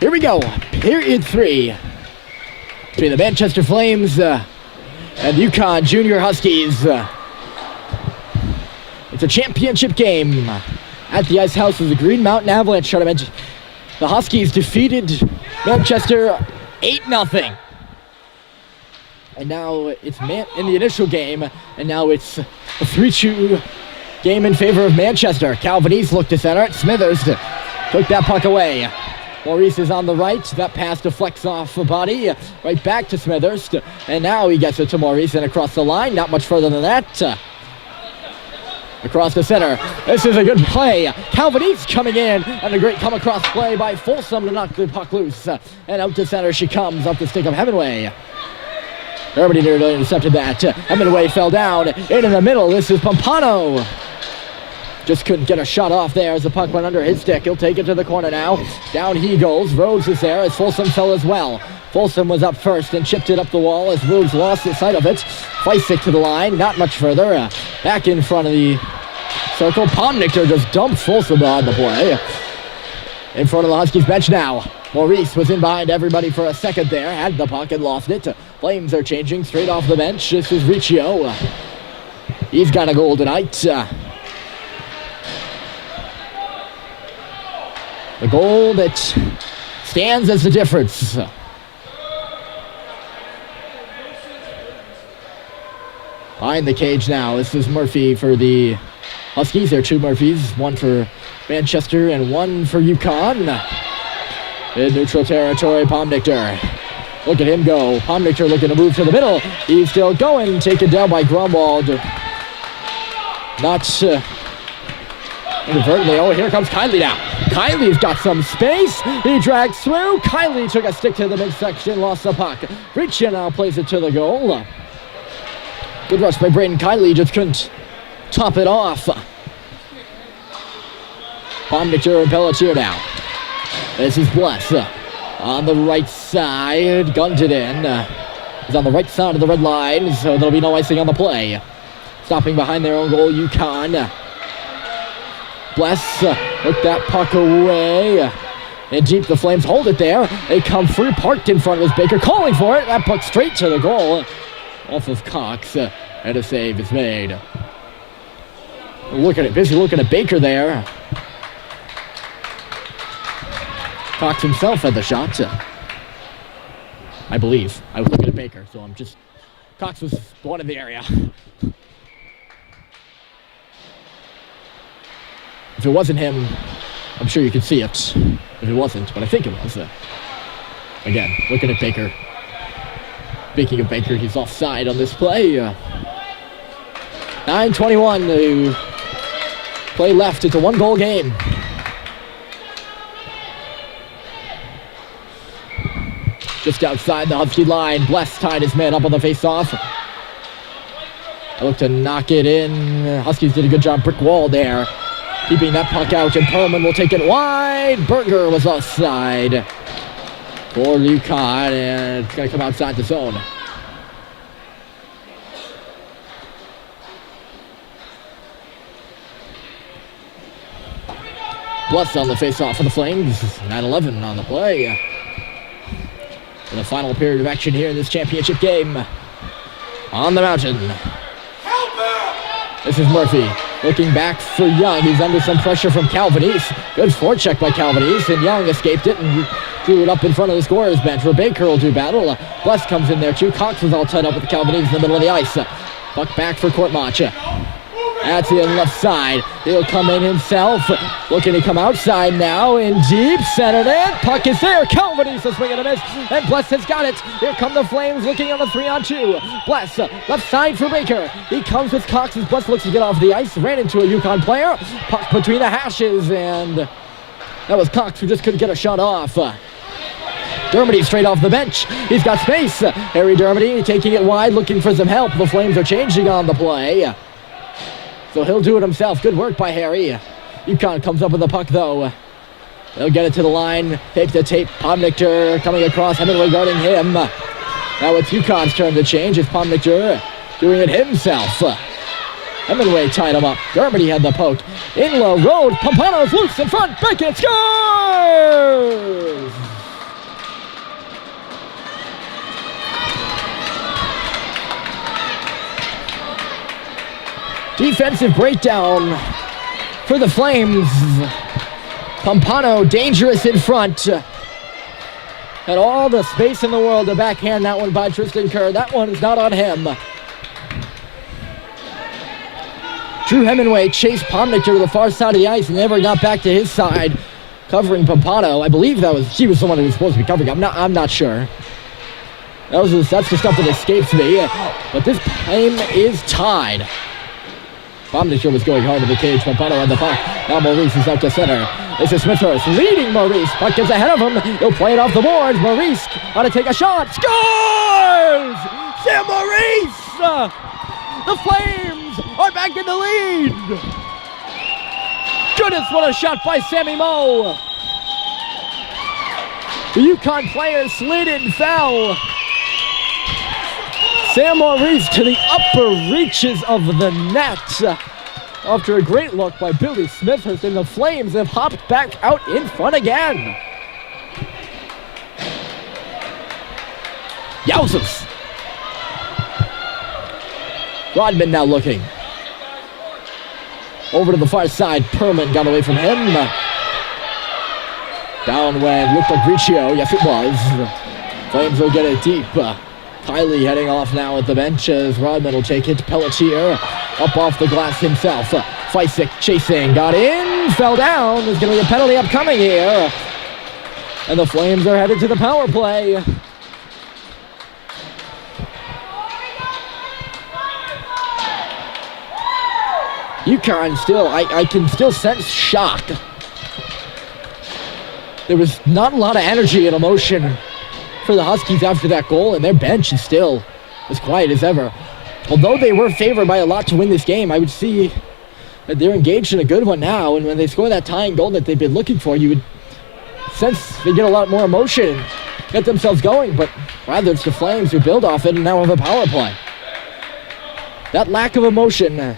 Here we go. Period 3 between the Manchester Flames and UCONN Junior Huskies. It's a championship game at the Ice House of the Green Mountain Avalanche tournament. The Huskies defeated Manchester 8-0. And now it's in the initial game, and now it's a 3-2 game in favor of Manchester. Calvinese looked to center. Smithers took that puck away. Maurice is on the right. That pass deflects off the body. Right back to Smithers. And now he gets it to Maurice and across the line. Not much further than that. Across the center. This is a good play. Calvinese coming in. And a great come-across play by Folsom to knock the puck loose. And out to center she comes. Up the stick of Hemingway. Germany nearly intercepted that. Hemingway fell down. In the middle. This is Pompano. Just couldn't get a shot off there as the puck went under his stick. He'll take it to the corner now. Down he goes. Rhodes is there as Folsom fell as well. Folsom was up first and chipped it up the wall as Rhodes lost sight of it. Feisik to the line. Not much further. Back in front of the circle. Pomnichter just dumped Folsom on the play. In front of the Huskies bench now. Maurice was in behind everybody for a second there. Had the puck and lost it. Flames are changing straight off the bench. This is Riccio. He's got a goal tonight. The goal that stands as the difference. Behind the cage now. This is Murphy for the Huskies. There are two Murphys. One for Manchester and one for UCONN. In neutral territory, Pomnichter. Look at him go. Pomnichter looking to move to the middle. He's still going. Taken down by Grunwald. Not inadvertently. Oh, here comes Kiley now. Kiley's got some space. He drags through. Kiley took a stick to the midsection, lost the puck. Riccia now plays it to the goal. Good rush by Braden Kiley, just couldn't top it off. Pomnichter and Pelletier now. This is Bless. On the right side, gunned it in. He's on the right side of the red line, so there'll be no icing on the play. Stopping behind their own goal, UCONN. Bless took that puck away. And deep, the Flames hold it there. They come free, parked in front of his Baker, calling for it. That puck straight to the goal. Off of Cox, and a save is made. Look at it, busy looking at Baker there. Cox himself had the shot. I believe. I was looking at Baker, so I'm just... Cox was one in the area. If it wasn't him, I'm sure you could see it. If it wasn't, but I think it was. Again, looking at Baker. Speaking of Baker, he's offside on this play. 9:21 to play left. It's a one-goal game. Just outside the Husky line. Bless tied his man up on the face-off. Looked to knock it in. Huskies did a good job. Brick wall there. Keeping that puck out, and Perlman will take it wide. Berger was offside for UCONN, and it's going to come outside the zone. Bless on the face-off for the Flames. 9-11 on the play. In the final period of action here in this championship game. On the mountain. This is Murphy looking back for Young. He's under some pressure from Calvinese. Good forecheck by Calvinese, and Young escaped it and threw it up in front of the scorer's bench where Baker will do battle. Bless comes in there too. Cox was all tied up with Calvinese in the middle of the ice. Puck back for Courtmach. That's the left side. He'll come in himself. Looking to come outside now in deep. Centered in. Puck is there. Calvinese is swinging a miss. And Bless has got it. Here come the Flames looking on the 3-on-2. Bless left side for Baker. He comes with Cox as Bless looks to get off the ice. Ran into a UCONN player. Puck between the hashes. And that was Cox who just couldn't get a shot off. Dermody straight off the bench. He's got space. Harry Dermody taking it wide, looking for some help. The Flames are changing on the play. So he'll do it himself. Good work by Harry. UCONN comes up with the puck, though. They'll get it to the line. Tape to tape. Pomnichter coming across. Hemingway guarding him. Now it's UCONN's turn to change. It's Pomnichter doing it himself. Hemingway tied him up. Dermody had the poke. In low road. Pompano's loose in front. Beckett scores! defensive breakdown for the Flames. Pompano dangerous in front. Had all the space in the world to backhand that one by Tristan Kerr. That one is not on him. Drew Hemingway chased Pomnichter to the far side of the ice and never got back to his side, covering Pompano. I believe she was the one who was supposed to be covering. I'm not sure. That's the stuff that escapes me. But this game is tied. Pomnichter was going hard to the cage. Pompano on the puck. Now Maurice is out to center. This is Smithhurst leading Maurice. Puck is ahead of him. He'll play it off the boards. Maurice ought to take a shot. Scores! Sam Maurice! The Flames are back in the lead. Goodness, what a shot by Sammy Moe. The UConn player slid and fell. Sam Maurice to the upper reaches of the net. After a great look by Billy Smithhurst, and the Flames have hopped back out in front again. Yowzers. Rodman now looking. Over to the far side. Perlman got away from him. Down went, looked like Riccio. Yes, it was. Flames will get it deep. Kylie heading off now at the bench as Rodman will take it. Pelletier up off the glass himself. Feisik chasing, got in, fell down. There's going to be a penalty upcoming here. And the Flames are headed to the power play. UConn still, I can still sense shock. There was not a lot of energy and emotion for the Huskies after that goal, and their bench is still as quiet as ever. Although they were favored by a lot to win this game, I would see that they're engaged in a good one now, and when they score that tying goal that they've been looking for, you would sense they get a lot more emotion and get themselves going, but rather it's the Flames who build off it and now have a power play. That lack of emotion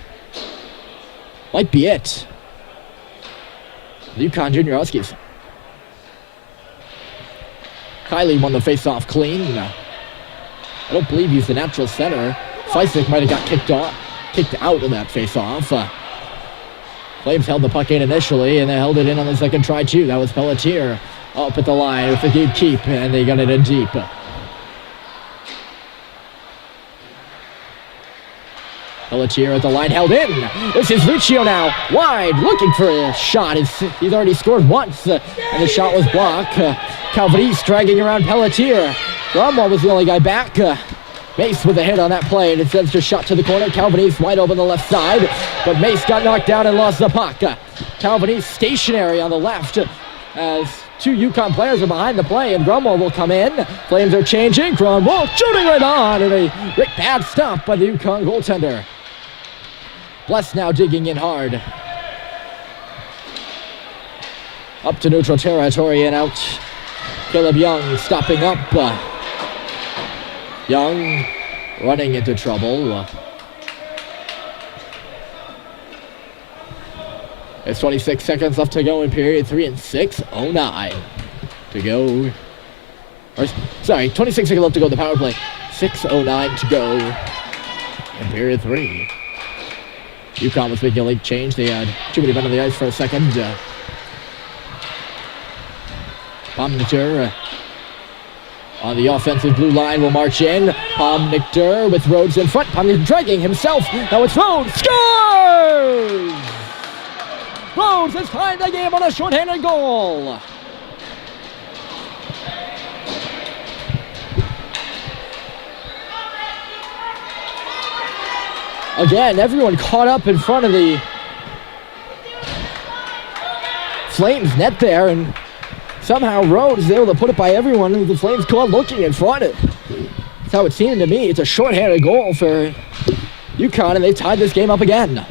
might be it. The UConn Junior Huskies. Kylie won the face-off clean. I don't believe he's the natural center. Feisik might have got kicked out of that face-off. Flames held the puck in initially, and they held it in on the second try too. That was Pelletier up at the line with the deep keep, and they got it in deep. Pelletier at the line, held in. This is Riccio now, wide, looking for a shot. He's already scored once, and the shot was blocked. Calvaris dragging around Pelletier. Gromwell was the only guy back. Mace with a hit on that play, and it sends a shot to the corner. Calvaris wide open the left side, but Mace got knocked down and lost the puck. Calvaris stationary on the left as two UConn players are behind the play, and Gromwell will come in. Flames are changing. Gromwell shooting right on, and a great bad stop by the UConn goaltender. Bless now digging in hard. Up to neutral territory and out. Caleb Young stopping up. Young running into trouble. There's 26 seconds left to go in period 3 and 6:09 to go. 26 seconds left to go in the power play. 6:09 to go in period 3. UConn was making a late change. They had too many men on the ice for a second. Pomnichter on the offensive blue line will march in. Pomnichter with Rhodes in front. Pomnichter dragging himself. Now it's Rhodes. Scores! Rhodes has tied the game on a shorthanded goal. Again, everyone caught up in front of the Flames net there, and somehow Rhodes is able to put it by everyone, and the Flames caught looking in front. That's how it seemed to me. It's a shorthanded goal for UConn, and they tied this game up again.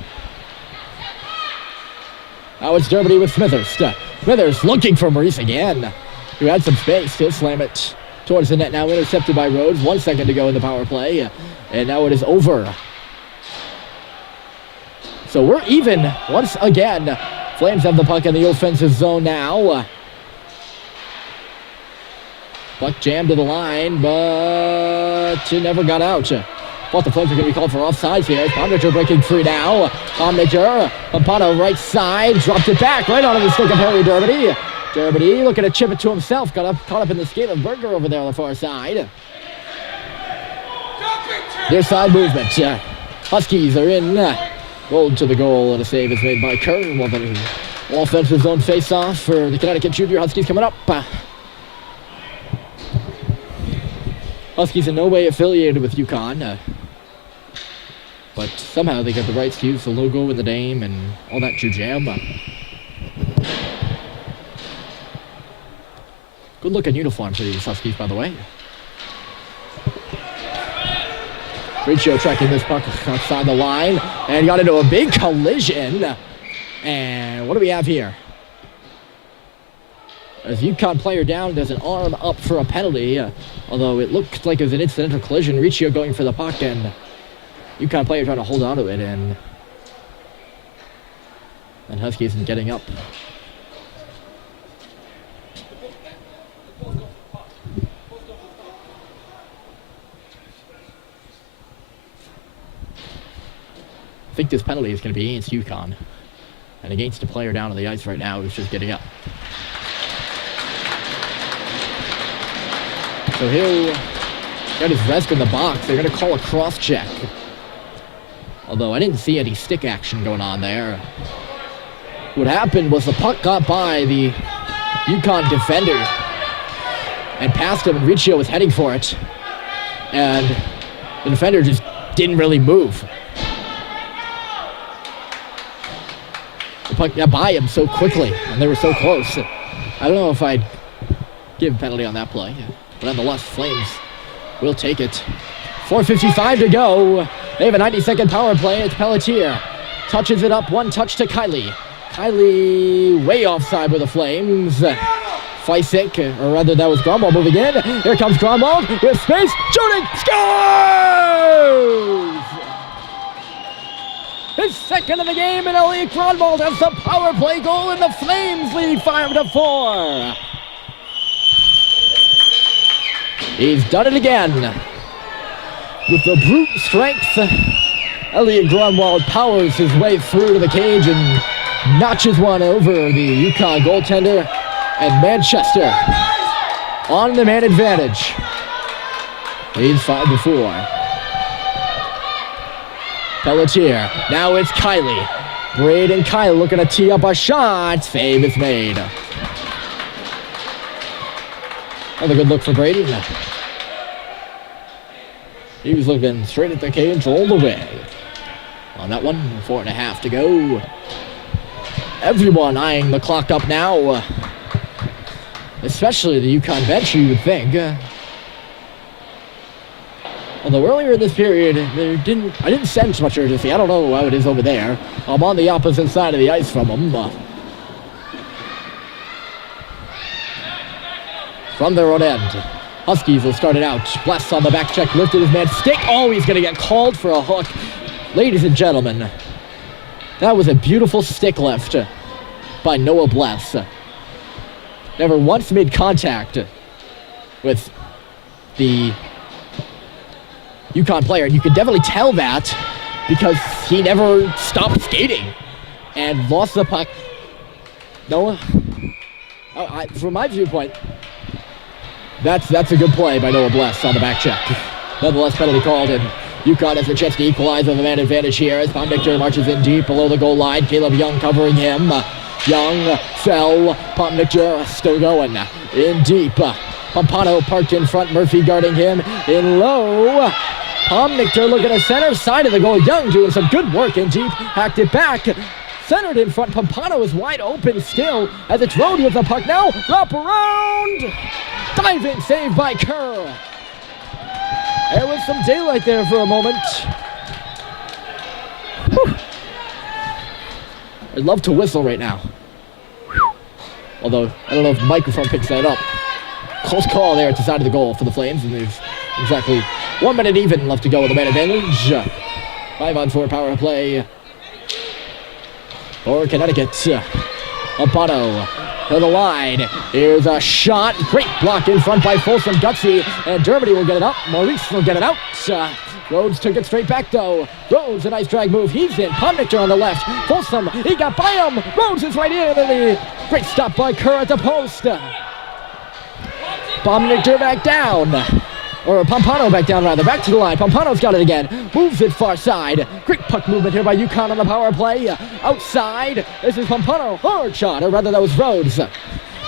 Now it's Dermody with Smithhurst. Smithhurst looking for Maurice again, who had some space. He'll slam it towards the net now, intercepted by Rhodes. 1 second to go in the power play, and now it is over. So we're even once again. Flames have the puck in the offensive zone now. Puck jammed to the line, but it never got out. Both the Flames are going to be called for offsides here. Pomnichter breaking free now. Pomnichter, Pompano right side, dropped it back right onto the stick of Harry Dermody. Dermody looking to chip it to himself. Caught up in the skate of Berger over there on the far side. Their side movement. Huskies are in. Rolled to the goal, and a save is made by Kerr. Well, the offensive zone face-off for the Connecticut Junior Huskies coming up. Huskies in no way affiliated with UCONN, but somehow they got the rights to use the logo and the name and all that jam. Good looking uniform for these Huskies, by the way. Riccio tracking this puck outside the line and got into a big collision. And what do we have here? As UConn player down, there's an arm up for a penalty. Although it looked like it was an incidental collision. Riccio going for the puck and UConn player trying to hold on to it, and Huskies isn't getting up. I think this penalty is going to be against UConn and against the player down on the ice right now who's just getting up. So he'll got his vest in the box. They're going to call a cross check. Although I didn't see any stick action going on there. What happened was the puck got by the UConn defender and passed him, and Riccio was heading for it. And the defender just didn't really move. The puck got by him so quickly, and they were so close. I don't know if I'd give a penalty on that play, but nonetheless, Flames will take it. 4:55 to go. They have a 90-second power play. It's Pelletier. Touches it up, one touch to Kiley. Kiley way offside with the Flames. Feisik, or rather that was Gromwald moving in. Here comes Gromwald with space. Shooting, scores! His second of the game, and Elliot Gromwald has the power play goal, and the Flames lead 5-4. He's done it again. With the brute strength, Elliot Gromwald powers his way through to the cage and notches one over the UConn goaltender, and Manchester on the man advantage. Leads 5-4. Pelletier, now it's Kiley. Braden Kiley looking to tee up a shot. Save is made. Another good look for Braden. He was looking straight at the cage all the way. On that one, 4.5 to go. Everyone eyeing the clock up now. Especially the UConn bench, you would think. Although earlier in this period, I didn't sense much urgency. I don't know how it is over there. I'm on the opposite side of the ice from them. From their own end, Huskies will start it out. Bless on the back check, lifted his man stick. Oh, he's going to get called for a hook. Ladies and gentlemen, that was a beautiful stick lift by Noah Bless. Never once made contact with the UConn player. And you could definitely tell that because he never stopped skating and lost the puck. Noah, from my viewpoint, that's a good play by Noah Bless on the back check. Nonetheless, penalty called, and UConn has a chance to equalize with a man advantage here as Pomnichter marches in deep below the goal line. Caleb Young covering him. Young fell. Pomnichter still going in deep. Pompano parked in front. Murphy guarding him in low. Pomnichter looking at center side of the goal. Young doing some good work in deep. Hacked it back. Centered in front. Pompano is wide open still as it's Rode with the puck now. Wrap around. Diving save by Kerr. There was some daylight there for a moment. Whew. I'd love to whistle right now. Whew. Although, I don't know if the microphone picks that up. Close call there at the side of the goal for the Flames, and there's exactly 1 minute even left to go with the man advantage. 5-on-4 power play for Connecticut. Pompano to the line. Here's a shot. Great block in front by Folsom Gutsy. And Dermody will get it up. Maurice will get it out. Rhodes took it straight back though. Rhodes, a nice drag move. He's in. Pomnichter on the left. Folsom, he got by him. Rhodes is right in. And great stop by Kerr at the post. Pomnichter back down. Or Pompano back down rather. Back to the line. Pompano's got it again. Moves it far side. Great puck movement here by UConn on the power play. Outside. This is Pompano. Hard shot. Or rather that was Rhodes.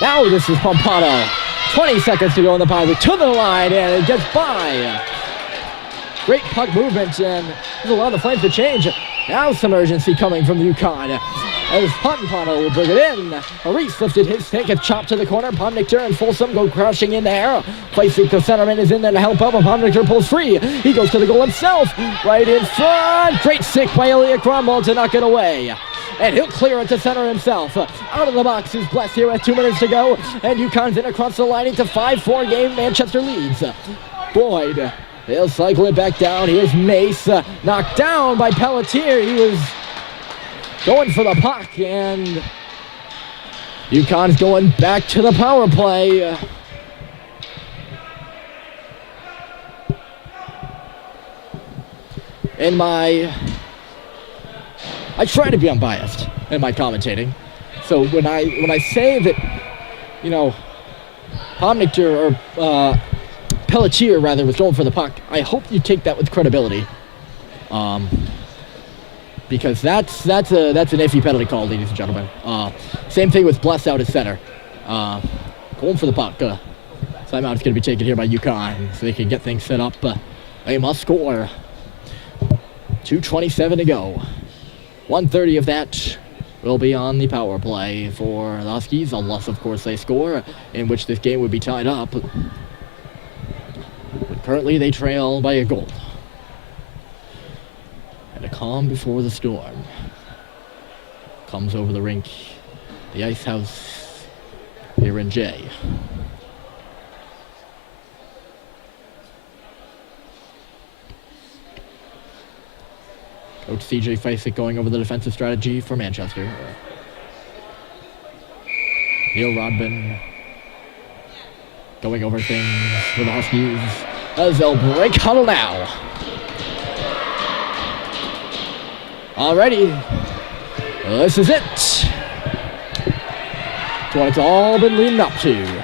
Now this is Pompano. 20 seconds to go in the power. To the line and it gets by. Great puck movement, and there's a lot of the Flames to change. Now some urgency coming from UConn. As Pompano will bring it in. Maurice lifted his stick, it's chopped to the corner. Pomnichter and Folsom go crashing in there. Placing the centerman is in there to help up, and Pomnichter pulls free. He goes to the goal himself. Right in front. Great stick by Elliot Cromwell to knock it away. And he'll clear it to center himself. Out of the box is Bless here with 2 minutes to go. And UConn's in across the line into 5-4 game. Manchester leads. Boyd. They'll cycle it back down. Here's Mace, knocked down by Pelletier. He was going for the puck, and UConn's going back to the power play. I try to be unbiased in my commentating. So when I say that, you know, Pomnichter or Pelletier rather was going for the puck, I hope you take that with credibility, because that's an iffy penalty call, ladies and gentlemen. Same thing with Bless out at center, going for the puck. Timeout is going to be taken here by UConn so they can get things set up. They must score. 2:27 to go. 1:30 of that will be on the power play for the Huskies, unless of course they score, in which this game would be tied up. But currently they trail by a goal. And a calm before the storm comes over the rink, the Ice House here in Jay. Coach CJ Feisick going over the defensive strategy for Manchester. Neil Rodman going over things for the Huskies as they'll break huddle now. Alrighty, this is it. It's what it's all been leading up to.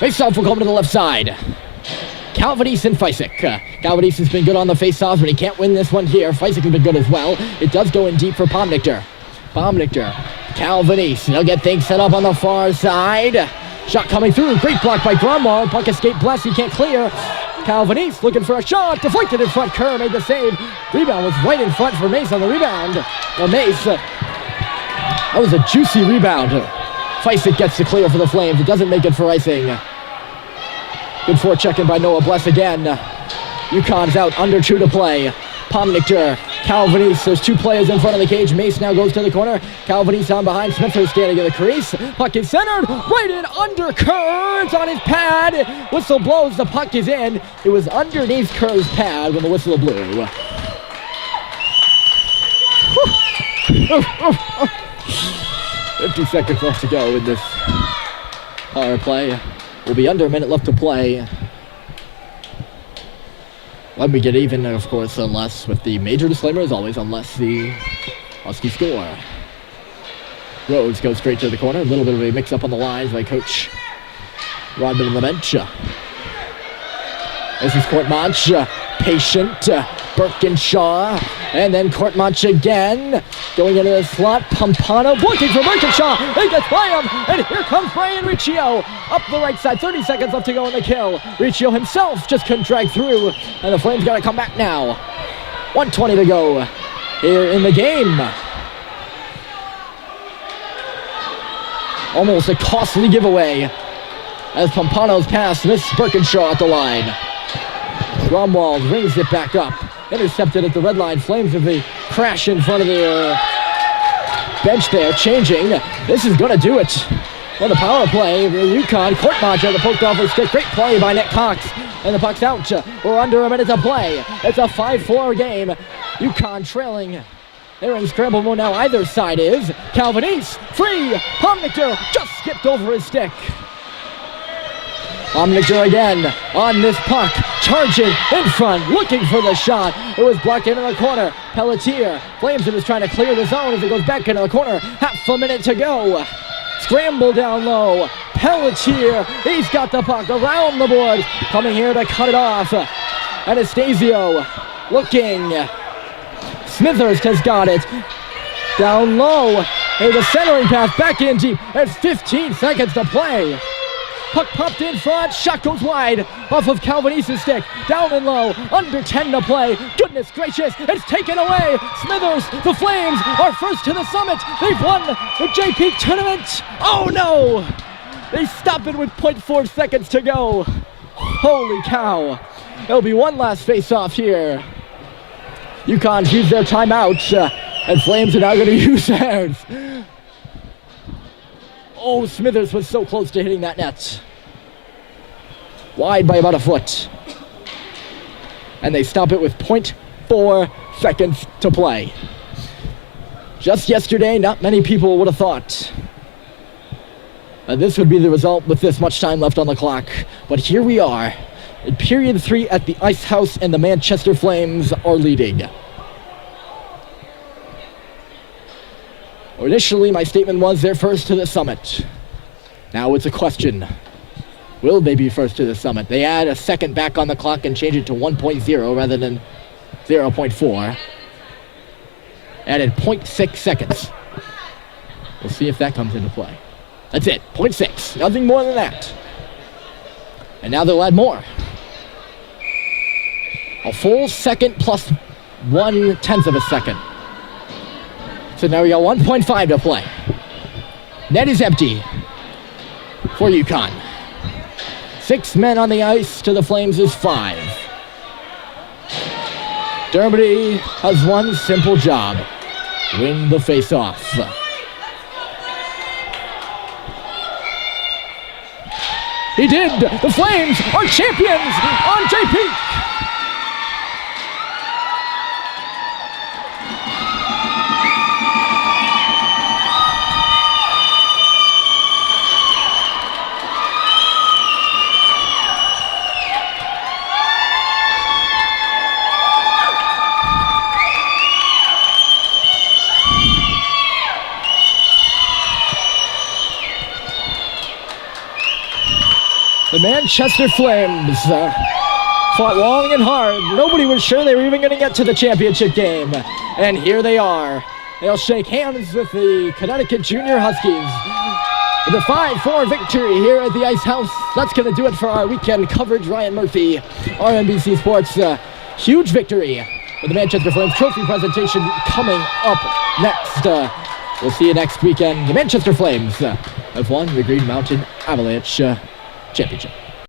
Face-off will come to the left side. Calvanese and Feisick. Calvanese has been good on the face-offs, but he can't win this one here. Feisick has been good as well. It does go in deep for Pomnichter. Calvanese. They'll get things set up on the far side. Shot coming through. Great block by Grumwald. Puck escape Bless. He can't clear. Calvanese looking for a shot. Deflected in front. Kerr made the save. Rebound was right in front for Mace on the rebound. Well, Mace. That was a juicy rebound. Feisick gets the clear for the Flames. It doesn't make it for icing. Good forechecking by Noah Bless again. UConn's out, under 2 to play. Pomnichter, Calvanese, there's 2 players in front of the cage. Mace now goes to the corner. Calvanese on behind. Smither standing in the crease. Puck is centered. Right in under Kerr. It's on his pad. Whistle blows. The puck is in. It was underneath Kerr's pad when the whistle blew. 50 seconds left to go in this power play. We'll be under a minute left to play. When we get even, of course, unless, with the major disclaimer as always, unless the Huskies score. Rhodes goes straight to the corner. A little bit of a mix-up on the lines by Coach Rodman on the bench. This is Courtmanche, patient, Birkinshaw, and then Courtmanche again, going into the slot. Pompano looking for Birkinshaw. He gets by him, and here comes Brian Riccio up the right side. 30 seconds left to go in the kill. Riccio himself just couldn't drag through, and the Flames got to come back now. 1:20 to go here in the game. Almost a costly giveaway as Pompano's pass missed Birkinshaw at the line. Grumwald rings it back up. Intercepted at the red line. Flames with the crash in front of the bench there, changing. This is going to do it on the power play. UConn, Courtmanche, the poked off his stick. Great play by Nick Cox. And the puck's out. We're under a minute to play. It's a 5-4 game. UConn trailing They're in scramble mode now. Either side is Calvin East. Free. Pomnichter just skipped over his stick. Pomnichter again on this puck. Charging in front. Looking for the shot. It was blocked into the corner. Pelletier. Flames is trying to clear the zone as it goes back into the corner. Half a minute to go. Scramble down low. Pelletier. He's got the puck around the board. Coming here to cut it off. Anastasio looking. Smithers has got it. Down low. There's a centering pass back in deep. There's 15 seconds to play. Puck popped in front. Shot goes wide off of Calvin East's stick. Down and low. Under 10 to play. Goodness gracious. It's taken away. Smithers. The Flames are first to the summit. They've won the JP tournament. Oh no. They stop it with 0.4 seconds to go. Holy cow. There'll be one last face-off here. UCONN used their timeout, and Flames are now going to use theirs. Oh, Smithers was so close to hitting that net. Wide by about a foot. And they stop it with 0.4 seconds to play. Just yesterday, not many people would have thought this would be the result with this much time left on the clock. But here we are. In period 3 at the Ice House, and the Manchester Flames are leading. Initially, my statement was they're first to the summit. Now it's a question. Will they be first to the summit? They add a second back on the clock and change it to 1.0 rather than 0.4. Added 0.6 seconds. We'll see if that comes into play. That's it, 0.6. Nothing more than that. And now they'll add more. A full second plus 1/10 of a second. So now we got 1.5 to play. Net is empty for UCONN. 6 men on the ice to the Flames is 5. Dermody has one simple job. Win the face-off. He did! The Flames are champions on JP! The Manchester Flames fought long and hard. Nobody was sure they were even going to get to the championship game. And here they are. They'll shake hands with the Connecticut Junior Huskies. With a 5-4 victory here at the Ice House. That's going to do it for our weekend coverage. Ryan Murphy, RNBC Sports. Huge victory with the Manchester Flames trophy presentation coming up next. We'll see you next weekend. The Manchester Flames have won the Green Mountain Avalanche Championship.